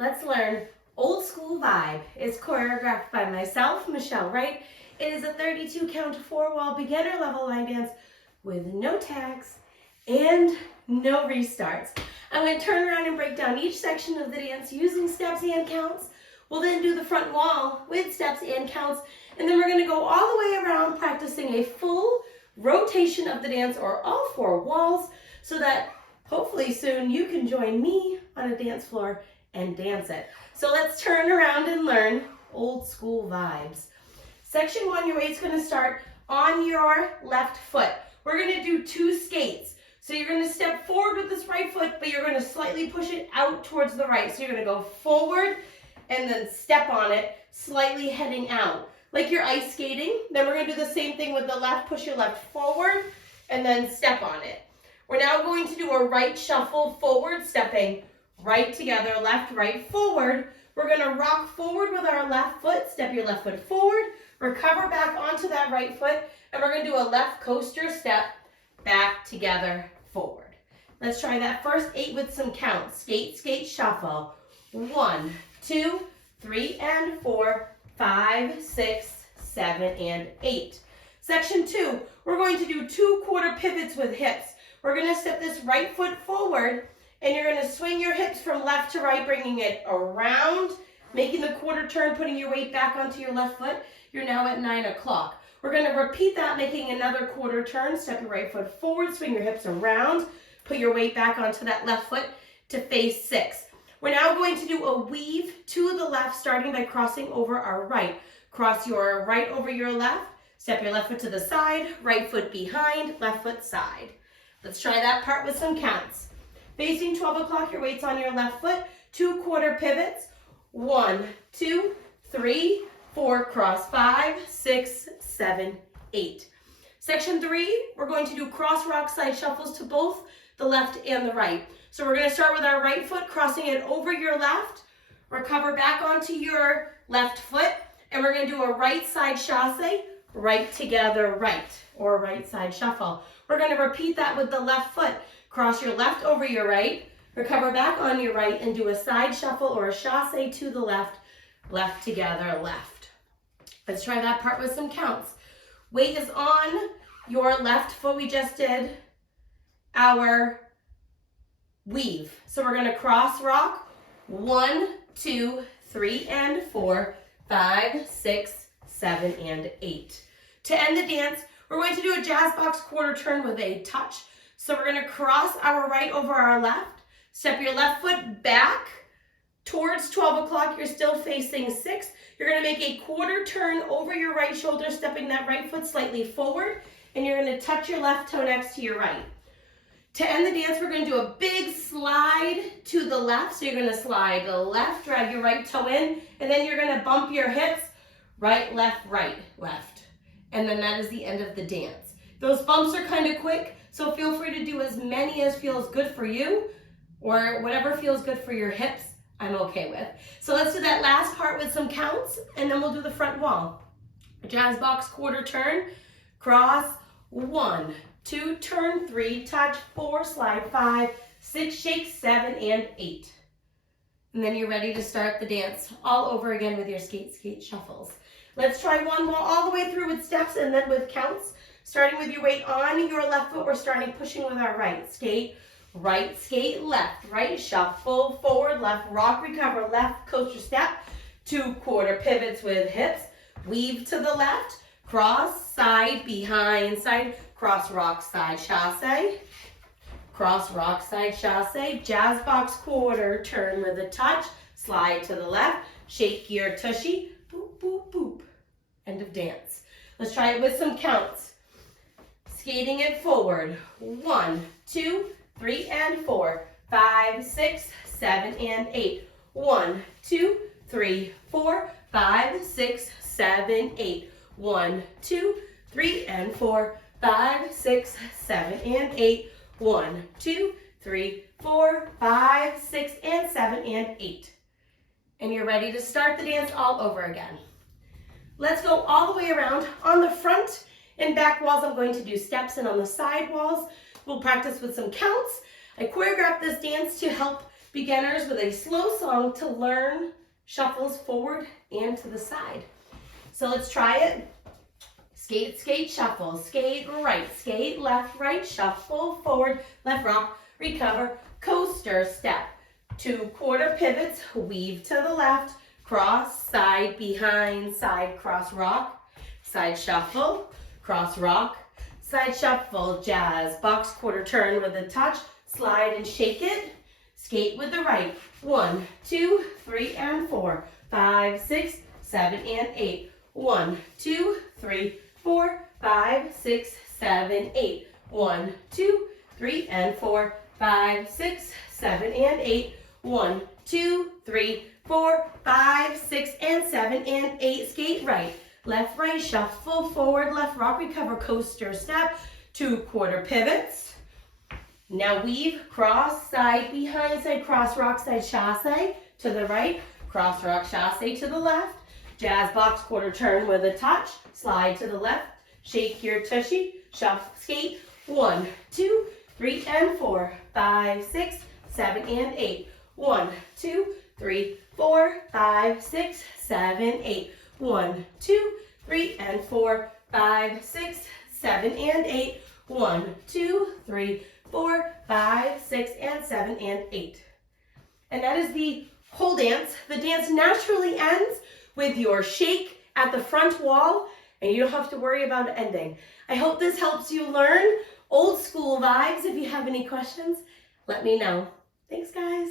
Let's learn Old School Vibe. It's choreographed by myself, Michelle Wright. It is a 32 count 4-wall beginner level line dance with no tags and no restarts. I'm going to turn around and break down each section of the dance using steps and counts. We'll then do the front wall with steps and counts, and then we're going to go all the way around practicing a full rotation of the dance, or all 4 walls, so that hopefully soon you can join me on a dance floor and dance it. So let's turn around and learn Old School Vibes. Section 1, your weight's going to start on your left foot. We're going to do 2 skates. So you're going to step forward with this right foot, but you're going to slightly push it out towards the right. So you're going to go forward and then step on it, slightly heading out. Like you're ice skating. Then we're going to do the same thing with the left. Push your left forward and then step on it. We're now going to do a right shuffle, forward stepping, right together, left, right, forward. We're going to rock forward with our left foot, step your left foot forward, recover back onto that right foot, and we're going to do a left coaster step, back together, forward. Let's try that first 8 with some counts. Skate, skate, shuffle. 1, 2, 3, and 4, 5, 6, 7, and 8. Section 2, we're going to do 2 quarter pivots with hips. We're going to step this right foot forward, and you're going to swing your hips from left to right, bringing it around, making the quarter turn, putting your weight back onto your left foot. You're now at 9 o'clock. We're going to repeat that, making another quarter turn. Step your right foot forward, swing your hips around, put your weight back onto that left foot to face 6. We're now going to do a weave to the left, starting by crossing over our right. Cross your right over your left, step your left foot to the side, right foot behind, left foot side. Let's try that part with some counts. Facing 12 o'clock, your weight's on your left foot, 2 quarter pivots, 1, 2, 3, 4, cross 5, 6, 7, 8. Section 3, we're going to do cross rock side shuffles to both the left and the right. So we're going to start with our right foot, crossing it over your left, recover back onto your left foot, and we're going to do a right side chasse, right together right, or right side shuffle. We're going to repeat that with the left foot. Cross your left over your right, recover back on your right, and do a side shuffle or a chasse to the left, left together, left. Let's try that part with some counts. Weight is on your left foot. We just did our weave. So we're going to cross rock 1, 2, 3, and 4, 5, 6, 7, and 8. To end the dance, we're going to do a jazz box quarter turn with a touch. So we're going to cross our right over our left, step your left foot back towards 12 o'clock. You're still facing 6. You're going to make a quarter turn over your right shoulder, stepping that right foot slightly forward, and you're going to touch your left toe next to your right. To end the dance, we're going to do a big slide to the left. So you're going to slide left, drag your right toe in, and then you're going to bump your hips right, left, left. And then that is the end of the dance. Those bumps are kind of quick, so feel free to do as many as feels good for you, or whatever feels good for your hips, I'm okay with. So let's do that last part with some counts, and then we'll do the front wall. Jazz box quarter turn, cross, 1, 2, turn, 3, touch, 4, slide, 5, 6, shake, 7, and 8. And then you're ready to start the dance all over again with your skate, skate shuffles. Let's try one wall all the way through with steps and then with counts. Starting with your weight on your left foot, we're starting pushing with our right. Skate, left, right, shuffle, forward, left, rock, recover, left, coaster step, 2 quarter pivots with hips, weave to the left, cross, side, behind, side, cross, rock, side, chasse, cross, rock, side, chasse, jazz box quarter turn with a touch, slide to the left, shake your tushy, boop, boop, boop. End of dance. Let's try it with some counts. Skating it forward. 1, 2, 3, and 4, 5, 6, 7, and 8. 1, 2, 3, 4, 5, 6, 7, 8. 1, 2, 3, and 4, 5, 6, 7, and 8. 1, 2, 3, 4, 5, 6, and 7, and 8. And you're ready to start the dance all over again. Let's go all the way around. On the front and back walls, I'm going to do steps, and on the side walls, we'll practice with some counts. I choreographed this dance to help beginners with a slow song to learn shuffles forward and to the side. So let's try it. Skate, skate, shuffle, skate right, skate left, right, shuffle forward, left rock, recover, coaster step. 2 quarter pivots, weave to the left, cross, side, behind, side, cross rock, side shuffle, cross rock, side shuffle, jazz, box quarter turn with a touch, slide and shake it, skate with the right. 1, 2, 3, and 4, 5, 6, 7, and 8. 1, 2, 3, 4, 5, 6, 7, 8. 1, 2, 3, and 4, 5, 6, 7, and 8. 1, 2, 3, 4, 5, 6, and 7, and 8. Skate right, left, right, shuffle forward, left rock, recover, coaster step, 2 quarter pivots. Now weave, cross, side, behind, side, cross rock, side chasse to the right, cross rock, chasse to the left, jazz box quarter turn with a touch, slide to the left, shake your tushy, shuffle, skate, 1, 2, 3, and 4, 5, 6, 7, and 8. 1, 2, 3, 4, 5, 6, 7, 8. 1, 2, 3, and 4, 5, 6, 7, and 8. 1, 2, 3, 4, 5, 6, and 7, and 8. And that is the whole dance. The dance naturally ends with your shake at the front wall, and you don't have to worry about ending. I hope this helps you learn old school vibes. If you have any questions, let me know. Thanks, guys.